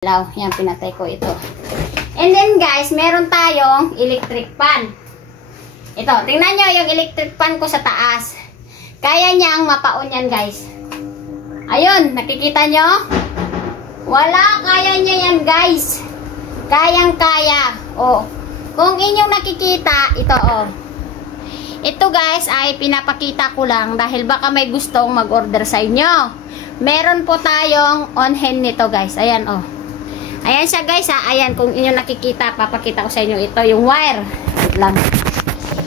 Yan, pinatay ko ito. And then guys, meron tayong electric fan. Ito, tingnan nyo yung electric fan ko sa taas. Kaya niyang mapaon yan guys. Ayun, nakikita nyo? Wala, kaya niya yan guys. Kayang-kaya. Oh. Kung inyong nakikita, ito oh. Ito guys ay pinapakita ko lang dahil baka may gustong mag-order sa inyo. Meron po tayong on-hand nito guys. Ayan oh. Ayan siya guys ha. Ayan, kung inyo nakikita, papakita ko sa inyo. Ito yung wire. Wait lang.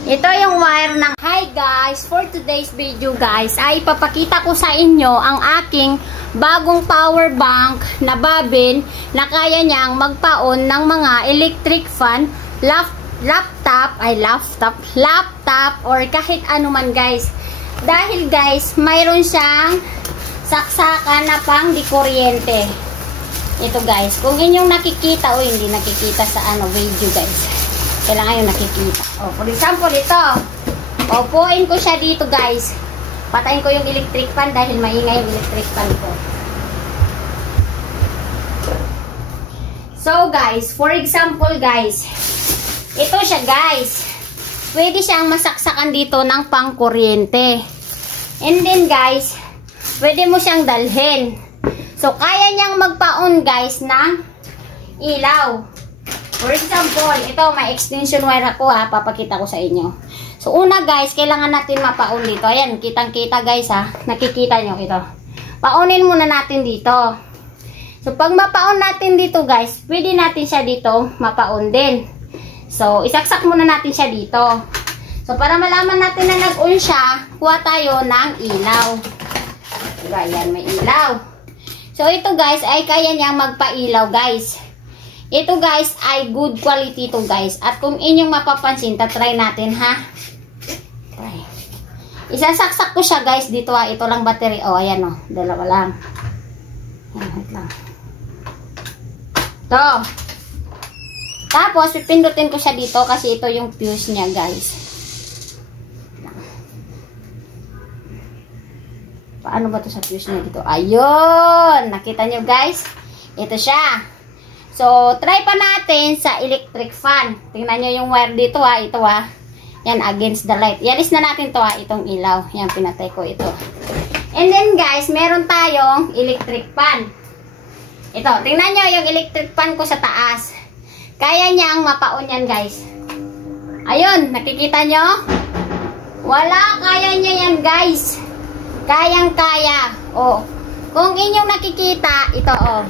Ito yung wire ng... Hi guys! For today's video guys, ay papakita ko sa inyo ang aking bagong power bank na babin na kaya niyang magpaon ng mga electric fan, laptop or kahit ano man guys. Dahil guys, mayroon siyang saksakan na pang di kuryente. Ito guys, kung inyong nakikita o hindi nakikita sa video guys, kailangan yung nakikita. Oh, for example ito, upuin ko siya dito guys, patayin ko yung electric fan dahil maingay yung electric fan ko. So guys, for example guys, ito siya guys, pwede siyang masaksakan dito ng pang kuryente. And then guys, pwede mo siyang dalhin. So, kaya niyang magpaon guys ng ilaw. For example, ito may extension wire ako ha, papakita ko sa inyo. So, una guys, kailangan natin mapaon dito. Ayan, kitang-kita guys ha, nakikita nyo ito. Paunin muna natin dito. So, pag mapaon natin dito guys, pwede natin siya dito mapaon din. So, isaksak muna natin siya dito. So, para malaman natin na nag-on siya, kuha tayo ng ilaw. Diba, ayan, may ilaw. So, ito guys, ay kaya niyang magpailaw guys. Ito guys, ay good quality to guys. At kung inyong mapapansin, try natin ha. Try. Isasaksak ko siya guys dito ha. Ito lang battery. Oh, ayan oh. Dalawa lang. Ayan, wait lang. Ito. Tapos, pipindutin ko siya dito kasi ito yung fuse niya guys. Paano ba ito sa fuse niya dito? Ayun! Nakita nyo guys? Ito siya. So, try pa natin sa electric fan. Tingnan nyo yung wire dito ha. Ito ha. Yan, against the light. Ialis na natin to ha. Itong ilaw. Yan, pinatay ko ito. And then guys, meron tayong electric fan. Ito, tingnan nyo yung electric fan ko sa taas. Kaya niyang mapaon yan guys. Ayun, nakikita nyo? Wala, kaya niya yan guys. Kayang-kaya. Oh. Kung inyong nakikita, ito oh.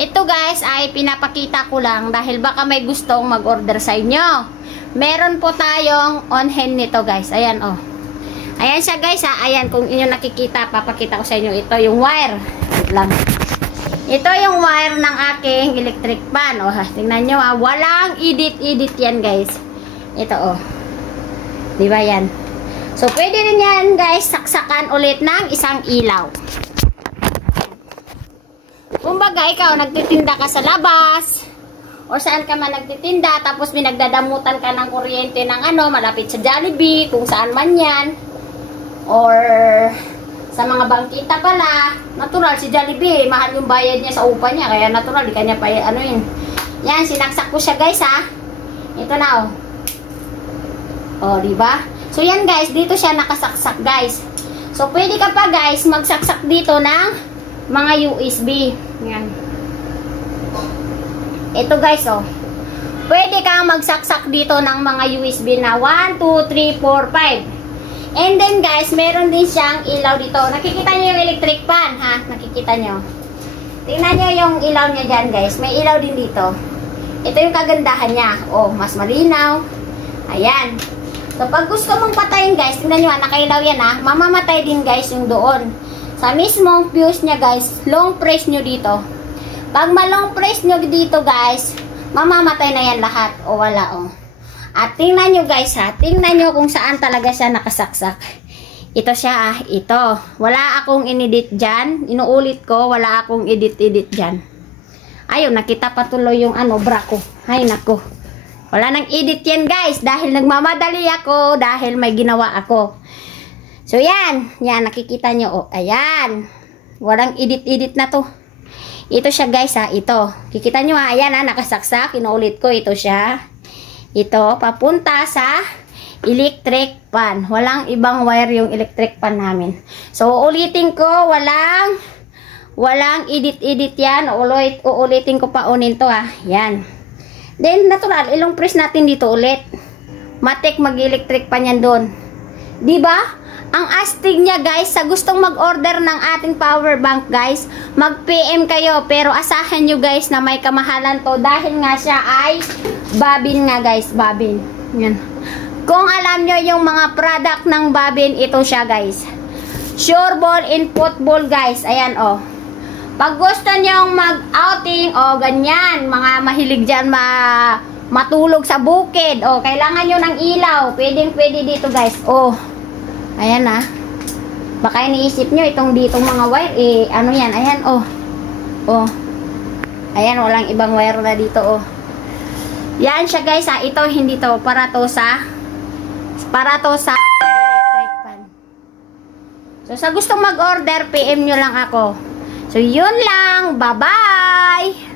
Ito guys ay pinapakita ko lang dahil baka may gustong mag-order sa inyo. Meron po tayong on-hand nito guys. Ayan oh. Ayan siya guys ha. Ayan, kung inyong nakikita, papakita ko sa inyo. Ito yung wire. Wait lang. Ito yung wire ng aking electric fan. Oh, ha. Tingnan nyo ha. Walang edit-edit yan guys. Ito oh. Diba yan? So, pwede rin yan guys, saksakan ulit ng isang ilaw. Kumbaga, ikaw, nagtitinda ka sa labas, o saan ka man nagtitinda, tapos binagdadamutan ka ng kuryente ng malapit sa Jollibee, kung saan man yan, or sa mga bangkita pala, natural, si Jollibee, mahal yung bayad niya sa upa niya, kaya natural, di kanya pa, yun. Yan, sinaksak ko siya guys ha. Ito na oh. O, diba? So, yan guys, dito siya nakasaksak guys. So, pwede ka pa guys magsaksak dito ng mga USB. Yan. Ito guys, oh. Pwede kang magsaksak dito ng mga USB na 1, 2, 3, 4, 5. And then guys, meron din siyang ilaw dito. Nakikita nyo yung electric fan, ha? Nakikita nyo. Tingnan nyo yung ilaw niya dyan guys. May ilaw din dito. Ito yung kagandahan niya. Oh, mas malinaw. Ayan. So, pag gusto mong patayin guys, tingnan nyo, nakailaw yan ha, mamamatay din guys yung doon. Sa mismong fuse niya guys, long press nyo dito. Pag ma-long press nyo dito guys, mamamatay na yan lahat o wala o. At tingnan nyo guys ha, tingnan nyo kung saan talaga siya nakasaksak. Ito siya ah, ito. Wala akong inedit dyan. Inuulit ko, wala akong edit-edit dyan. Ayun, nakita patuloy yung bra ko. Ay nako. Wala nang edit yan guys dahil nagmamadali ako dahil may ginawa ako. So yan, yan nakikita nyo oh. Ayan. Walang edit-edit na to. Ito siya guys ha, ito. Kikita nyo ha, ayan ha, nakasaksak. Inuulit ko, ito siya. Ito, papunta sa electric pan. Walang ibang wire yung electric pan namin. So, uulitin ko, walang edit-edit yan. Uulitin ko pa unin to ha. Yan. Then, natural, ilong press natin dito ulit. Matik mag-electric pan yan doon. Diba? Ang astig niya guys, sa gustong mag-order ng ating power bank guys, mag-PM kayo. Pero asahan nyo guys na may kamahalan to dahil nga siya ay Bobbin nga guys, Bobbin. Yan. Kung alam nyo yung mga product ng Bobbin, ito siya guys. Sure ball in football guys. Ayan oh. Pag gusto nyong mag-outing o ganyan, mga mahilig dyan matulog sa bukid o kailangan nyo ng ilaw, pwede dito guys. Oh. Ayan ah. Baka iniisip nyo itong ditong mga wire, ano yan, ayan oh. Oh. Ayan, walang ibang wire na dito oh. Yan siya guys ah, ito hindi to, para to sa electric pan. So sa gustong mag-order, PM nyo lang ako. So yun lang, bye-bye!